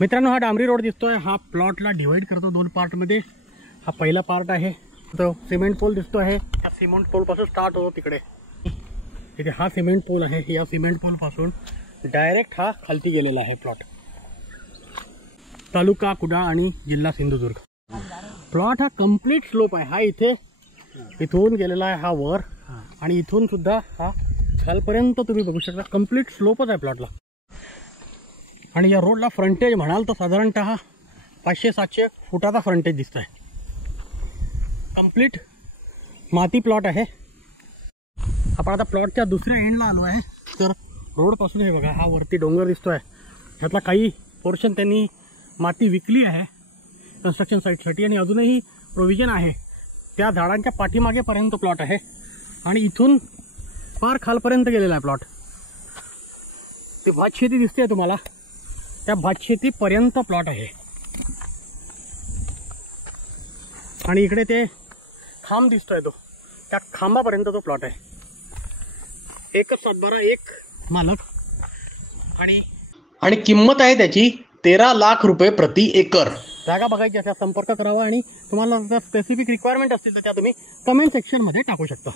मित्रांनो, हा डांबरी रोड दिसतोय, हा प्लॉटला डिवाइड करतो दोन पार्टमध्ये। हा पहिला पार्ट आहे, तो सिमेंट पोल दिसतो आहे, त्या सिमेंट पोल पासून स्टार्ट होतो तिकडे। इथे हा सिमेंट पोल आहे, या सिमेंट पोल पासून डायरेक्ट हा खालती गेलेला आहे प्लॉट। तालुका कुडाळ आणि जिल्हा सिंधुदुर्ग। प्लॉट हा कंप्लीट स्लोप आहे, हा इथून गेलेला आहे हा वर, आणि इथून सुद्धा हा खालपर्यंत तुम्ही बघू शकता, कंप्लीट स्लोपच आहे प्लॉटला। आणि या रोडला फ्रंटेज म्हणाल तर साधारणतः 500-700 फुटाचा फ्रंटेज दिसत आहे। कंप्लीट माती प्लॉट आहे। आपण आता प्लॉटच्या दुसऱ्या एंडला आलो आहे। तर रोडपासून हे बघा, हा वरती डोंगर दिसतोय, ह्यातला काही पोर्शन त्यांनी माती विकली आहे कन्स्ट्रक्शन साईटसाठी, आणि अजूनही प्रोव्हिजन आहे। त्या झाडांच्या पाठीमागेपर्यंत प्लॉट आहे, आणि इथून फार खालपर्यंत गेलेला आहे प्लॉट। ते भातशेती दिसते तुम्हाला, त्या भातशेतीपर्यंत प्लॉट आहे। आणि इकडे ते खांब दिसतोय, तो त्या खांबापर्यंत तो प्लॉट आहे। एकच सातबारा, एक मालक, आणि किंमत आहे त्याची 13 लाख रुपये प्रति एकर। जागा बघायची असेल संपर्क करावा, आणि तुम्हाला जर स्पेसिफिक रिक्वायरमेंट असतील तर त्या तुम्ही कमेंट सेक्शनमध्ये टाकू शकता।